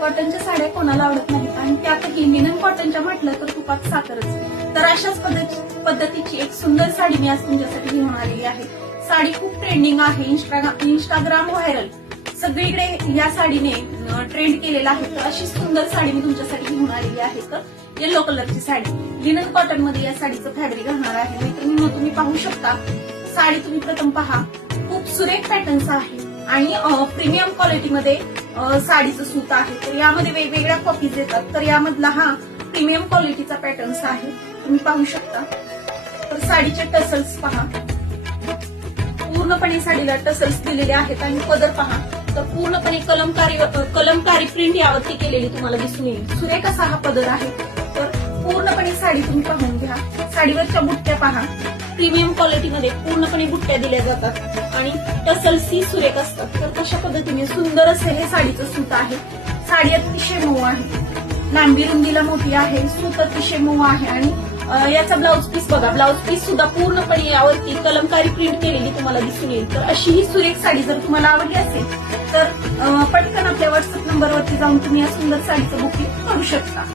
कॉटनच्या साड्या कोणाला आवडत नाहीत आणि त्यातही लिनन कॉटनच्या म्हटलं तर तुपात साखरच। तर अशाच पद्धतीची एक सुंदर साडी मी आज तुमच्यासाठी घेऊन आलेली आहे। साडी खूप ट्रेंडिंग आहे, इंस्टाग्राम व्हायरल सगळीकडे या साडीने ट्रेंड केलेला आहे। तर अशी सुंदर साडी मी तुमच्यासाठी घेऊन आलेली आहे। तर येलो कलरची साडी लिनन कॉटन मध्ये या साडीचं फॅब्रिक राहणार आहे। मैत्रिणींनो, तुम्ही पाहू शकता साडी, तुम्ही प्रथम पहा, खूप सुरेख पॅटर्न्स आहे आणि प्रीमियम क्वालिटीमध्ये साडीचं सूत आहे। तर यामध्ये वेगवेगळ्या कॉपीज येतात। तर यामधला हा प्रीमियम क्वालिटीचा पॅटर्न्स आहे, तुम्ही पाहू शकता। तर साडीचे टसल्स पहा, पूर्णपणे साडीला टसल्स दिलेले आहेत आणि पदर पहा तर पूर्णपणे कलमकारी प्रिंट यावरती केलेली तुम्हाला दिसून येईल। सुरेख असा हा पदर आहे। तर पूर्णपणे साडी तुम्ही पाहून घ्या। साडीवरच्या बुट्ट्या पहा, प्रीमियम क्वालिटीमध्ये पूर्णपणे बुट्ट्या दिल्या जातात आणि टसल्स ही सुरेख असतात। तर तशा पद्धतीने सुंदर असे हे साडीचं सूत आहे। साडी अतिशय मऊ आहे, लांबी रुंदीला मोठी आहे, सूत अतिशय मऊ आहे आणि याचा ब्लाउज पीस बघा, ब्लाउज पीस सुद्धा पूर्णपणे यावरती कलमकारी प्रिंट केलेली तुम्हाला दिसून येईल। तर अशी ही सुरेख साडी जर तुम्हाला आवडली असेल तर पटकन आपल्या व्हॉट्सअप नंबरवरती जाऊन तुम्ही या सुंदर साडीचं बुकिंग करू शकता।